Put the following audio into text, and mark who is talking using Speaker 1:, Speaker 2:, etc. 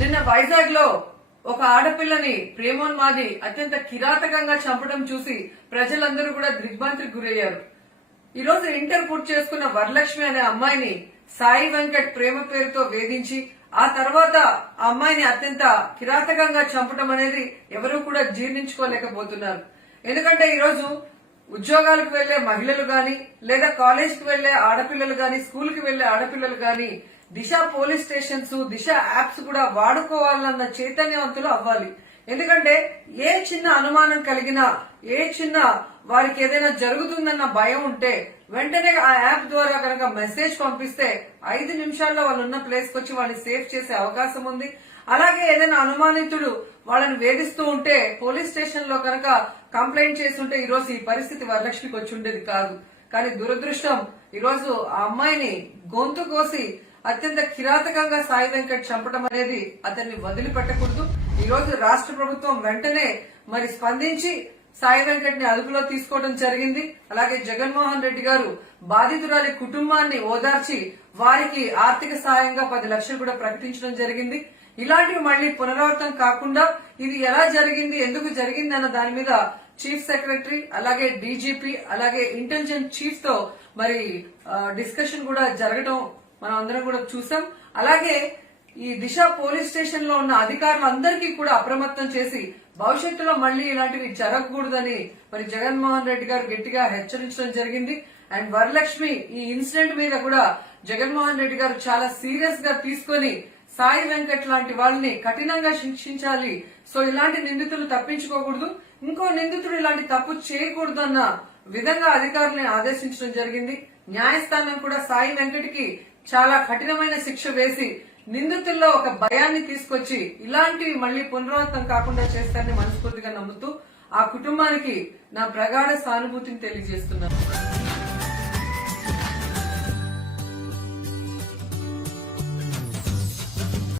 Speaker 1: నిన్న వైజాగ్లో ఒక ఆడపిల్లని ప్రేమోన్మాది అత్యంత కిరాతకంగా చంపడం చూసి ప్రజలందరూ కూడా దిగ్భ్రాంతికి గురయ్యారు. ఈ రోజు ఇంటర్ పూర్తి చేసుకున్న వరలక్ష్మి అనే అమ్మాయిని సాయి వెంకట్ ప్రేమ పేరుతో వేధించి ఆ తర్వాత ఆ అమ్మాయిని అత్యంత కిరాతకంగా చంపడం అనేది ఎవరూ కూడా జీర్ణించుకోలేకపోతున్నారు. ఎందుకంటే ఈరోజు ఉద్యోగాలకు వెళ్ళే మహిళలు గాని లేదా కాలేజీకి వెళ్ళే ఆడపిల్లలు గాని స్కూల్కి వెళ్ళే ఆడపిల్లలు గాని Disha police stations Disha apps కూడా వాడుకోవాలన్న చైతన్యవంతులు అవ్వాలి. ఎందుకంటే ఏ చిన్న అనుమానం కలిగినా ఏ చిన్న వారికి ఏదైనా జరుగుతుందన్న భయం ఉంటే వెంటనే ఆ యాప్ ద్వారా కనుక మెసేజ్ పంపిస్తే ఐదు నిమిషాల్లో వాళ్ళు ఉన్న ప్లేస్కి వచ్చి వాళ్ళని సేఫ్ చేసే అవకాశం ఉంది. అలాగే ఏదైనా అనుమానితుడు వాళ్ళని వేధిస్తూ ఉంటే పోలీస్ స్టేషన్లో కనుక కంప్లైంట్ చేస్తుంటే ఈరోజు ఈ పరిస్థితి వరలక్ష్మికి వచ్చి ఉండేది కాదు. కానీ దురదృష్టం ఈరోజు ఆ అమ్మాయిని గొంతు కోసి అత్యంత కిరాతకంగా సాయి వెంకట్ చంపడం అనేది అతన్ని వదిలిపెట్టకూడదు. ఈ రోజు రాష్ట్ర ప్రభుత్వం వెంటనే మరి స్పందించి సాయి వెంకట్ని అదుపులో తీసుకోవడం జరిగింది. అలాగే జగన్మోహన్ రెడ్డి గారు బాధితురాలి కుటుంబాన్ని ఓదార్చి వారికి ఆర్థిక సహాయంగా పది లక్షలు కూడా ప్రకటించడం జరిగింది. ఇలాంటివి మళ్ళీ పునరావృతం కాకుండా ఇది ఎలా జరిగింది ఎందుకు జరిగింది అన్న దాని మీద చీఫ్ సెక్రటరీ అలాగే డీజీపీ అలాగే ఇంటెలిజెంట్ చీఫ్తో మరి డిస్కషన్ కూడా జరగడం మనం అందరం కూడా చూసాం. అలాగే ఈ దిశ పోలీస్ స్టేషన్లో ఉన్న అధికారులందరికీ కూడా అప్రమత్తం చేసి భవిష్యత్తులో మళ్ళీ ఇలాంటివి జరగకూడదని మరి జగన్మోహన్ రెడ్డి గారు గట్టిగా హెచ్చరించడం జరిగింది. అండ్ వరలక్ష్మి ఈ ఇన్సిడెంట్ మీద కూడా జగన్మోహన్ రెడ్డి గారు చాలా సీరియస్గా తీసుకొని సాయి వెంకట్ లాంటి వాళ్ళని కఠినంగా శిక్షించాలి. సో ఇలాంటి నిందితులు తప్పించుకోకూడదు. ఇంకో నిందితుడు ఇలాంటి తప్పు చేయకూడదు అన్న విధంగా అధికారులను ఆదేశించడం జరిగింది. న్యాయస్థానం కూడా సాయి వెంకటికి చాలా కఠినమైన శిక్ష వేసి నిందితుల్లో ఒక భయాన్ని తీసుకొచ్చి ఇలాంటివి మళ్ళీ పునరావృతం కాకుండా చేస్తారని మనస్ఫూర్తిగా నమ్ముతూ ఆ కుటుంబానికి నా ప్రగాఢ సానుభూతిని తెలియజేస్తున్నాను.